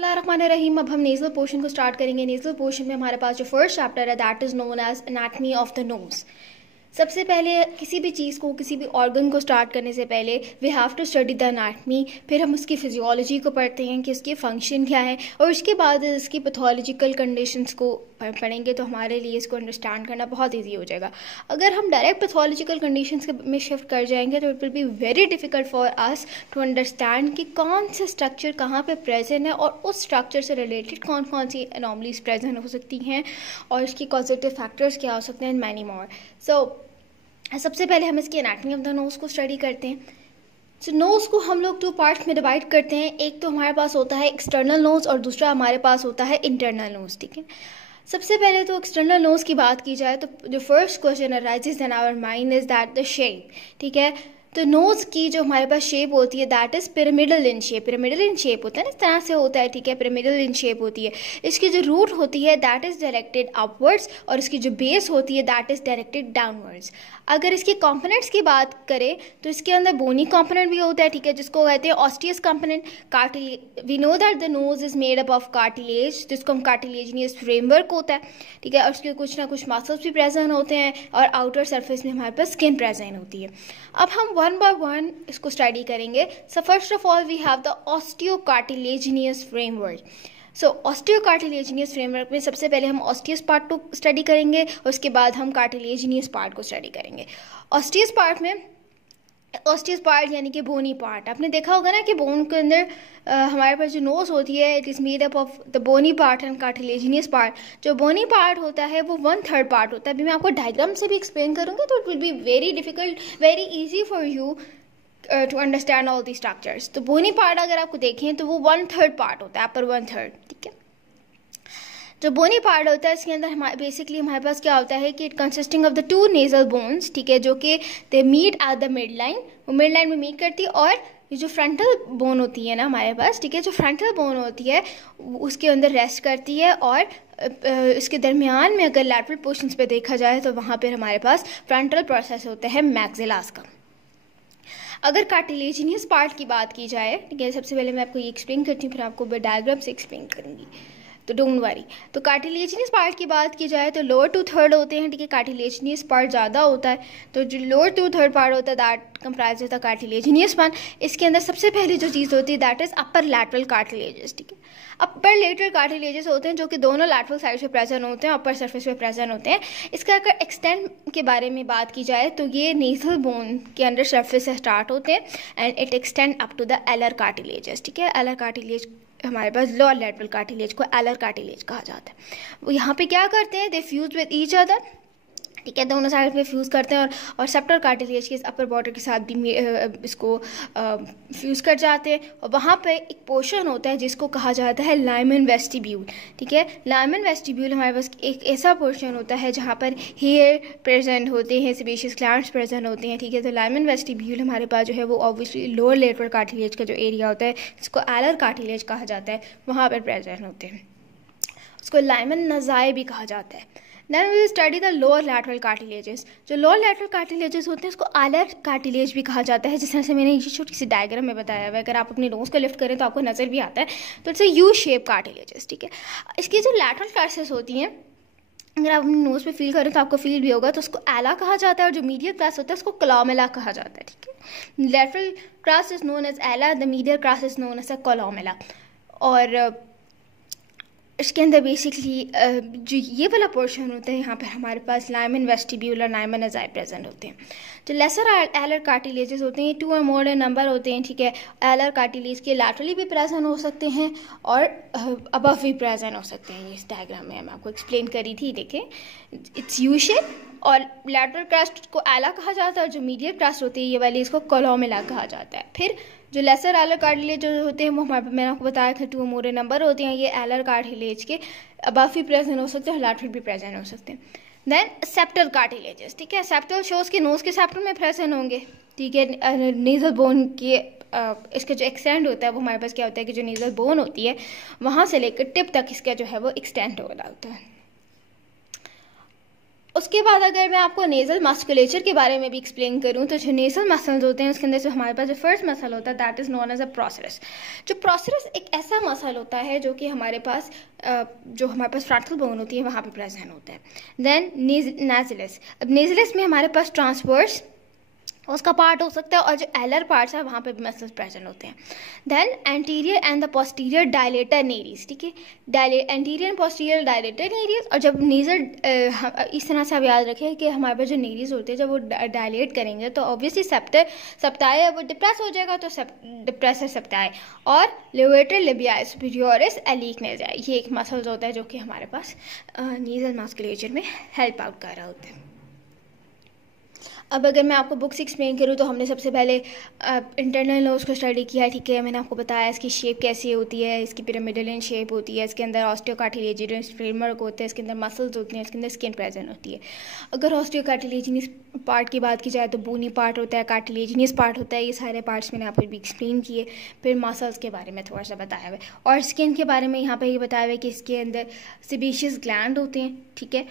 बिस्मिल्लाहिर्रहमानिर्रहीम। अब हम नेज़ल पोर्शन को स्टार्ट करेंगे। नेज़ल पोर्शन में हमारे पास जो फर्स्ट चैप्टर है that is known as anatomy of the nose. सबसे पहले किसी भी चीज़ को, किसी भी ऑर्गन को स्टार्ट करने से पहले we have to study the anatomy. फिर हम उसकी फिजियोलॉजी को पढ़ते हैं कि उसकी फंक्शन क्या है, और उसके बाद इसकी पैथोलॉजिकल कंडीशंस को पढ़ेंगे तो हमारे लिए इसको अंडरस्टैंड करना बहुत ईजी हो जाएगा। अगर हम डायरेक्ट पैथोलॉजिकल कंडीशंस में शिफ्ट कर जाएंगे तो it will be very difficult for us to understand कि कौन से स्ट्रक्चर कहाँ पे प्रेजेंट है और उस स्ट्रक्चर से रिलेटेड कौन कौन सी एनॉमलीज प्रेजेंट हो सकती हैं और इसकी कॉजेटिव फैक्टर्स क्या हो सकते हैं, एंड मैनी मोर। सबसे पहले हम इसकी एनाटमी ऑफ द नोज़ को स्टडी करते हैं। नोज़ को हम लोग 2 पार्ट्स में डिवाइड करते हैं। एक तो हमारे पास होता है एक्सटर्नल नोज़ और दूसरा हमारे पास होता है इंटरनल नोज़। ठीक है, सबसे पहले तो एक्सटर्नल नोज़ की बात की जाए तो जो first question arises in our mind is that the shape. ठीक है, तो नोज़ की जो हमारे पास शेप होती है that is pyramidal in shape. Pyramidal in shape होता है ना, इस तरह से होता है। ठीक है, पिरामिडल इन शेप होती है। इसकी जो रूट होती है दैट इज़ डायरेक्टेड अपवर्ड्स और इसकी जो बेस होती है दैट इज़ डायरेक्टेड डाउनवर्ड्स। अगर इसके कंपोनेंट्स की बात करें तो इसके अंदर बोनी कंपोनेंट भी होता है। ठीक है, जिसको कहते हैं ऑस्टियस component. Cartilage, we know that the nose is made up of cartilage, जिसको हम कार्टिलेजिनियस फ्रेमवर्क होता है। ठीक है, और उसके कुछ ना कुछ मसल्स भी प्रेजेंट होते हैं और आउटर सरफेस में हमारे पास स्किन प्रेजेंट होती है। अब हम वन बाय वन इसको स्टडी करेंगे। So first of all we have the osteocartilaginous framework. Osteocartilaginous framework में सबसे पहले हम ऑस्टियस पार्ट को स्टडी करेंगे और उसके बाद हम कार्टिलेजिनियस पार्ट को स्टडी करेंगे। ऑस्टियस पार्ट यानी कि बोनी पार्ट। आपने देखा होगा ना कि बोन के अंदर हमारे पास जो नोज होती है it is made up of the bony part and cartilaginous part. जो बोनी पार्ट होता है वो 1/3 पार्ट होता है। अभी मैं आपको डायग्राम से भी एक्सप्लेन करूँगी तो it will be very difficult, very easy for you to understand all the structures. तो बोनी पार्ट अगर आपको देखें तो वो 1/3 पार्ट होता है, अपर 1/3। ठीक है, जो बोनी पार्ट होता है इसके अंदर बेसिकली हमारे पास क्या होता है कि it consisting of the 2 nasal bones. ठीक है, जो कि they meet at the mid line, वो मिड लाइन में मीट करती है। और ये जो फ्रंटल बोन होती है ना हमारे पास, ठीक है, जो फ्रंटल बोन होती है उसके अंदर रेस्ट करती है। और इसके दरमियान में अगर लैटरल पोर्शंस पे देखा जाए तो वहाँ पर हमारे पास फ्रंटल प्रोसेस होता है मैक्सिलास का। अगर कार्टिलेजिनियस पार्ट की बात की जाए, ठीक है, सबसे पहले मैं आपको ये एक्सप्लेन करती हूँ फिर आपको डायग्राम से एक्सप्लेन करूँगी, तो डोंट वरी। तो कार्टिलेजिनियस पार्ट की बात की जाए तो लोअर 2/3 होते हैं। ठीक है, कार्टिलेजिनियस पार्ट ज़्यादा होता है, तो जो लोअर 2/3 पार्ट होता है that comprise the cartilaginous one. इसके अंदर सबसे पहले जो चीज़ होती है that is upper lateral cartilages. ठीक है, अपर लेटरल कार्टिलेजेस होते हैं जो कि दोनों लैटरल साइड पे प्रेजेंट होते हैं, अपर सरफेस पे प्रेजेंट होते हैं। इसका अगर एक्सटेंड के बारे में बात की जाए तो ये नेजल बोन के अंडर सरफेस से स्टार्ट होते हैं and it extend up to the alar cartilages. ठीक है, एलर कार्टिलेज हमारे पास लोअर लैटरल कार्टिलेज को एलर कार्टिलेज कहा जाता है। वो यहाँ पे क्या करते हैं, दे फ्यूज विद ईच अदर। ठीक है, दोनों साइड पे फ्यूज़ करते हैं और सेप्टर कार्टिलेज के अपर बॉर्डर के साथ भी इसको फ्यूज़ कर जाते हैं। और वहाँ पे एक पोर्शन होता है जिसको कहा जाता है लाइमन वेस्टिब्यूल। ठीक है, लाइमन वेस्टिब्यूल हमारे पास एक ऐसा पोर्शन होता है जहाँ पर हेयर प्रेजेंट होते हैं, सेबेशियस ग्लैंड्स प्रेजेंट होते हैं। ठीक है, तो लाइमन वेस्टिब्यूल हमारे पास जो है वो ऑब्वियसली लोअर लेटरल कार्टिलेज का जो एरिया होता है जिसको एलर कार्टिलेज कहा जाता है वहाँ पर प्रेजेंट होते हैं। उसको लाइमन नज़ाए भी कहा जाता है। Then we will study the lower lateral cartilages. जो lower lateral cartilages होते हैं उसको आलर कार्टिलेज भी कहा जाता है, जिस तरह से मैंने ये छोटी सी डायग्राम में बताया हुआ है। अगर आप अपने नोज़ को लिफ्ट करें तो आपको नज़र भी आता है, तो इट्स यू शेप कार्टिलेजेस। ठीक है, इसकी जो लैटरल क्लासेस होती हैं अगर आप अपने नोज़ पे फील करें तो आपको फील भी होगा, तो उसको एला कहा जाता है और जो मीडियल क्लास होता है उसको क्लोमेला कहा जाता है। ठीक है, lateral class is known as ala, the medial class is known as a columella. और इसके अंदर बेसिकली जो ये वाला पोर्शन होता है यहाँ पर हमारे पास लाइमन वेस्टिब्यूल और लाइमन नज़ाए प्रेजेंट होते हैं। जो लेसर एलर कार्टिलेजेस होते हैं 2 और मोर नंबर होते हैं। ठीक है, एलर कार्टिलेज के लैटरली भी प्रेजेंट हो सकते हैं और अबव भी प्रेजेंट हो सकते हैं। इस डायग्राम में मैं आपको एक्सप्लेन करी थी, देखें, इट्स यू शेप। और लैटरल क्रस्ट को एला कहा जाता है और जो मीडियल क्रस्ट होती है ये वाली इसको कोलोमेला कहा जाता है। फिर जो लेसर एलर कार्टिलेज जो होते हैं वो मैंने आपको बताया था 2 मोरे नंबर होते हैं। ये एलर कार्टिलेज के अबव भी प्रेजेंट हो सकते हैं और लैटरल भी प्रेजेंट हो सकते हैं। Then septal cartilages. ठीक है, सेप्टल शोज के नोज के सेप्टल में प्रेजेंट होंगे। ठीक है, नेजल बोन के इसका जो एक्सटेंड होता है वो हमारे पास क्या होता है कि जो नेजल बोन होती है वहाँ से लेकर टिप तक इसका जो है वो एक्सटेंड हो रहा होता है। उसके बाद अगर मैं आपको नेज़ल मस्कुलेचर के बारे में भी एक्सप्लेन करूं, तो जो नेज़ल मसल्स होते हैं उसके अंदर जो हमारे पास जो फर्स्ट मसल होता है that is known as a procerus. जो प्रोसेरस एक ऐसा मसल होता है जो कि हमारे पास फ्रंटल बोन होती है वहाँ पे प्रेजेंट होता है। देन नेज़िलस, अब नेज़िलस में हमारे पास ट्रांसवर्स उसका पार्ट हो सकता है और जो एलर पार्ट्स है वहाँ पे भी मसल्स प्रेजेंट होते हैं। Then anterior and the posterior dilator nares, ठीक है, anterior and posterior dilator nares. और जब नीजर इस तरह से आप याद रखें कि हमारे पास जो नेरीज होते हैं जब वो डायलेट करेंगे तो ऑब्वियसली सप्ताह वो डिप्रेस हो जाएगा, तो डिप्रेसर सप्ताह और लेवेटर लिबियाई सुपीरियोरिस एलिकनेस, ये एक मसल्स होता है जो कि हमारे पास नीजल मस्कुलेचर में हेल्प आउट कर रहा होता है। अब अगर मैं आपको बुक से एक्सप्लेन करूँ तो हमने सबसे पहले इंटरनल नोज को स्टडी किया है, ठीक है। मैंने आपको बताया इसकी शेप कैसी होती है, इसकी पिरामिडल इन शेप होती है, इसके अंदर ऑस्टियोकार्टिलेजिनस फ्रेमवर्क होते हैं, इसके अंदर मसल्स होते हैं, इसके अंदर स्किन प्रेजेंट होती है। अगर ऑस्टियोकार्टिलेजिनस पार्ट की बात की जाए तो बोनी पार्ट होता है, कार्टिलेजिनस पार्ट होता है, ये सारे पार्ट्स मैंने आपको भी एक्सप्लेन किए। फिर मसल्स के बारे में थोड़ा सा बताया हुआ है और स्किन के बारे में यहाँ पर ये बताया हुआ है कि इसके अंदर सेबेशियस ग्लैंड होते हैं, ठीक है,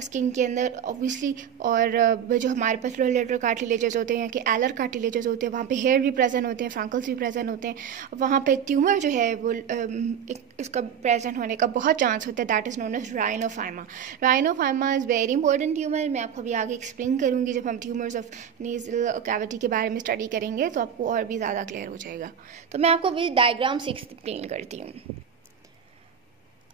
स्किन के अंदर ऑब्वियसली। और जो हमारे पास लेटरल कार्टिलेजेस होते हैं कि एलर कार्टिलेजेस होते हैं वहाँ पे हेयर भी प्रेजेंट होते हैं, फ्रंकल्स भी प्रेजेंट होते हैं। वहाँ पे ट्यूमर जो है वो इसका प्रेजेंट होने का बहुत चांस होता है, that is known as rhinophyma. Rhinophyma is very important tumour. मैं आपको अभी आगे एक्सप्लेन करूँगी जब हम ट्यूमर्स ऑफ नेज़ल कैविटी के बारे में स्टडी करेंगे तो आपको और भी ज़्यादा क्लियर हो जाएगा। तो मैं आपको अभी डायग्राम से एक्सप्लेन करती हूँ।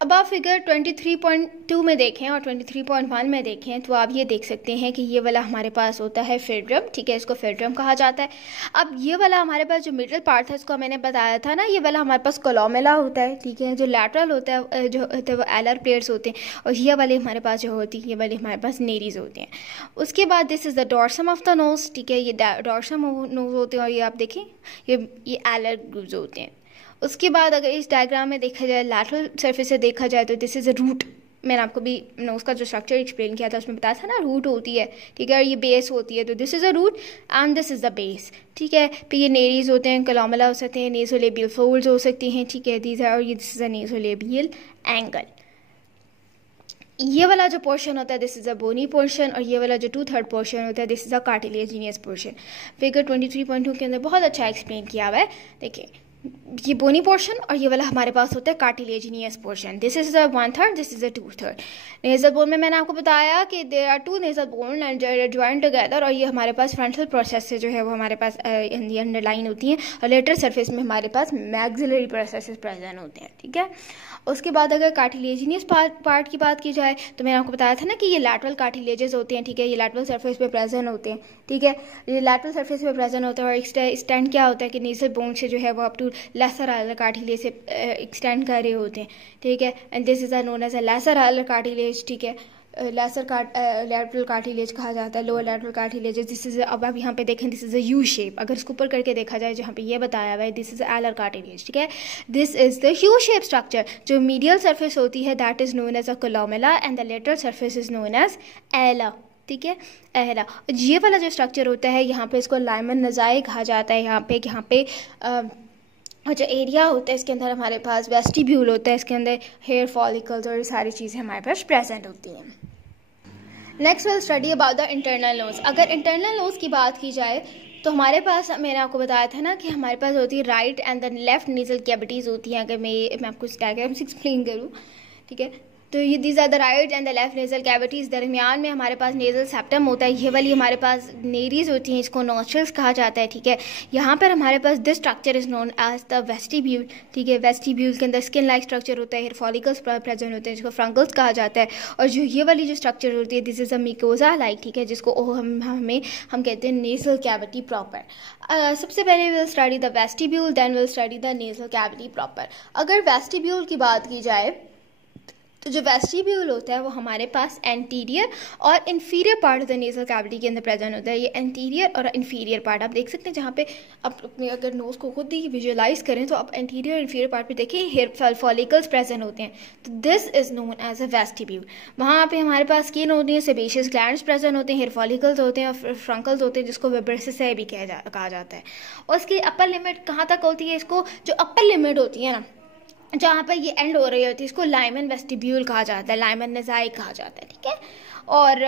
अब आप फिगर 23.2 में देखें और 23.1 में देखें तो आप ये देख सकते हैं कि ये वाला हमारे पास होता है फेड्रम, ठीक है, इसको फेड्रम कहा जाता है। अब ये वाला हमारे पास जो मिडल पार्ट था इसको मैंने बताया था ना, ये वाला हमारे पास कोलोमेला होता है, ठीक है। जो लैटरल होता है जो होते हैं वो एलर प्लेट्स होते हैं और ये वाले हमारे पास जो होती है ये वाले हमारे पास नेरीज होते हैं। उसके बाद this is the dorsum of the nose, ठीक है, ये डॉर्सम नोज होते हैं और ये आप देखें ये एलर ग्रूव्स होते हैं। उसके बाद अगर इस डायग्राम में देखा जाए लैटरल सरफेस से देखा जाए तो दिस इज़ अ रूट। मैंने आपको भी नोज का जो स्ट्रक्चर एक्सप्लेन किया था उसमें बताया था ना, रूट होती है, ठीक है, और ये बेस होती है। तो this is a root and this is the base, ठीक है। फिर ये नेरीज होते हैं, कोलोमेला हो सकते हैं, नेज़ोलेबियल फोल्ड्स हो सकती हैं, ठीक है, दीज और ये this is a nasolabial angle. ये वाला जो पोर्शन होता है this is a bony portion और ये वाला जो 2/3 पोर्शन होता है this is a cartilaginous portion. Figure 23.2 के अंदर बहुत अच्छा एक्सप्लेन किया हुआ है। देखिए ये बोनी पोर्शन और ये वाला हमारे पास होता है cartilaginous portion. This is the 1/3, this is the 2/3। Nasal bone में मैंने आपको बताया कि there are 2 nasal bone and join together और ये हमारे पास फ्रंटल प्रोसेस से जो है वो हमारे पास इन दी अंडरलाइन होती हैं और लेटरल सरफेस में हमारे पास मैक्सिलरी प्रोसेसेस प्रेजेंट होते हैं, ठीक है। उसके बाद अगर कार्टिलेजिनियस पार्ट की बात की जाए तो मैंने आपको बताया था ना कि ये लैटरल कार्टिलेजेस होते हैं, ठीक है, ये लैटरल सरफेस पे प्रेजेंट होते हैं, ठीक है, ये लैटरल सरफेस पे प्रेजेंट होता है। और एक्सटेंड क्या होता है कि नेजल बोन से जो है वो up to lesser alar cartilage से एक्सटेंड कर रहे होते हैं, ठीक है। And this is known as a lesser alar cartilage, ठीक है, लैटरल कार्टिलेज कहा जाता है, lower lateral cartilage. This is अब आप यहाँ पे देखें this is a U shape, अगर इसको ऊपर करके देखा जाए जहाँ पे ये बताया हुआ है दिस इज एलर कार्टिलेज, ठीक है। This is the U shape structure. जो मीडियल सरफेस होती है that is known as a columella and the lateral surface is known as ala, ठीक है, एला। ये वाला जो स्ट्रक्चर होता है यहाँ पे इसको लाइमन नज़ाए कहा जाता है। यहाँ पे और जो एरिया होता है इसके अंदर हमारे पास वेस्टिब्यूल होता है, इसके अंदर हेयर फॉलिकल्स और सारी चीज़ें हमारे पास प्रेजेंट होती हैं। Next will study about the internal nose. अगर इंटरनल नोज की बात की जाए तो हमारे पास मैंने आपको बताया था ना कि हमारे पास होती है right and the left nasal cavities होती हैं। अगर मैं आपको इस डायग्राम से एक्सप्लेन करूँ, ठीक है, तो ये these are the right and the left nasal cavities. दरमियान में हमारे पास नेजल सेप्टम होता है, ये वाली हमारे पास नेरीज होती हैं, इसको नॉस्ट्रल्स कहा जाता है, ठीक है। यहाँ पर हमारे पास this structure is known as the vestibule, ठीक है। वेस्टिब्यूल के अंदर स्किन लाइक स्ट्रक्चर होता है, हेयर फॉलिकल्स प्रेजेंट होते हैं जिसको फ्रंकल्स कहा जाता है। और जो ये वाली जो स्ट्रक्चर होती है this is a mucosa like, ठीक है, जिसको हम कहते हैं नेजल कैविटी प्रॉपर। सबसे पहले will study the vestibule then will study the nasal cavity proper. अगर वेस्टिब्यूल की बात की जाए तो जो वेस्टिब्यूल होता है वो हमारे पास एंटीरियर और inferior part of the nasal cavity के अंदर प्रेजेंट होता है। ये एंटीरियर और इन्फीरियर पार्ट आप देख सकते हैं, जहाँ पे आप अपने अगर नोज को खुद ही विजुअलाइज करें तो आप एंटीरियर और इन्फीरियर पार्ट पे देखिए हेयर फॉलिकल्स प्रेजेंट होते हैं, तो this is known as a vestibule. वहाँ पे हमारे पास स्किन होती है, सेबेशियस ग्लैंड्स प्रेजेंट होते हैं, हेयर फॉलिकल्स होते हैं और फ्रंकल्स होते हैं जिसको विब्रेसिस भी कहा जाता है। और इसकी अपर लिमिट कहाँ तक होती है, इसको जो अपर लिमिट होती है ना जहाँ पर ये एंड हो रही होती है इसको लाइमन वेस्टिब्यूल कहा जाता है, लाइमन नज़ाई कहा जाता है, ठीक है। और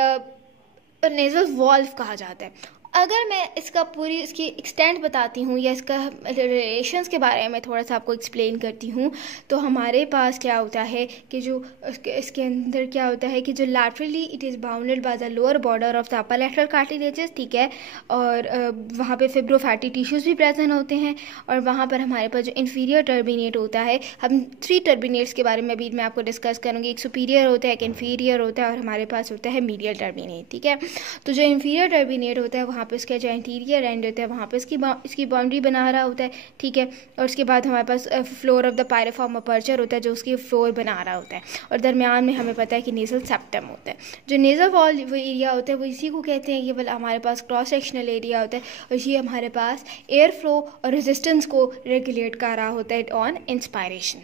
नेज़ल वॉल्व कहा जाता है। अगर मैं इसका पूरी इसकी एक्सटेंट बताती हूँ या इसका रिलेशंस के बारे में थोड़ा सा आपको एक्सप्लेन करती हूँ, तो हमारे पास क्या होता है कि जो इसके अंदर क्या होता है कि जो laterally it is bounded by the lower border of the upper lateral cartilages, ठीक है, और वहाँ पे फिब्रोफैटी टिश्यूज़ भी प्रेजेंट होते हैं। और वहाँ पर हमारे पास जो इन्फीरियर टर्बिनेट होता है, हम 3 टर्बिनेट्स के बारे में अभी मैं आपको डिस्कस करूँगी। एक सुपीरियर होता है, एक इन्फीरियर होता है और हमारे पास होता है मीडियल टर्बिनेट, ठीक है। तो जो इन्फीरियर टर्बिनेट होता है वहाँ पे इसका जो इंटीरियर एंड होता है वहाँ पे इसकी बाउंड्री बना रहा होता है, ठीक है। और उसके बाद हमारे पास फ्लोर ऑफ द पायरिफॉर्म अपर्चर होता है जो उसकी फ्लोर बना रहा होता है, और दरमियान में हमें पता है कि नेज़ल सेप्टम होता है। जो नेज़ल वॉल वो एरिया होता है वो इसी को कहते हैं, ये वाला हमारे पास क्रॉस सेक्शनल एरिया होता है, और ये हमारे पास एयर फ्लो और रेजिस्टेंस को रेगुलेट कर रहा होता है ऑन इंस्पायरेशन।